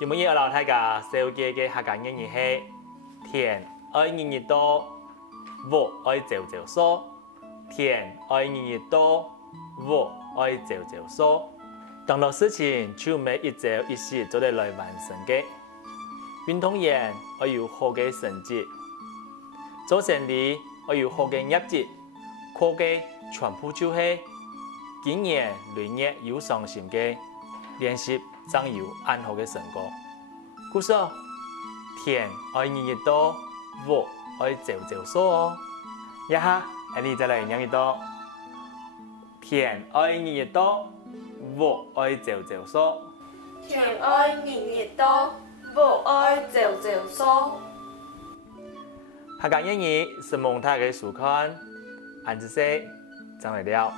今日要老大家小姐嘅客家谚语係：田愛日日多，屋愛朝朝疏。田愛日日多，屋愛朝朝疏。當到事情就唔係一朝一夕就得來完成嘅。運動員要有好嘅成績，做生意要有好嘅業績，靠嘅全部就係經年累月有上心嘅練習，才有安好嘅成果。故說田愛日日多，屋愛朝朝疏哦。一下，你再來念一道：田愛日日多，屋愛朝朝疏。田愛日日多，屋愛朝朝疏。客家谚語是蒙太嘅書看，按子說講來了。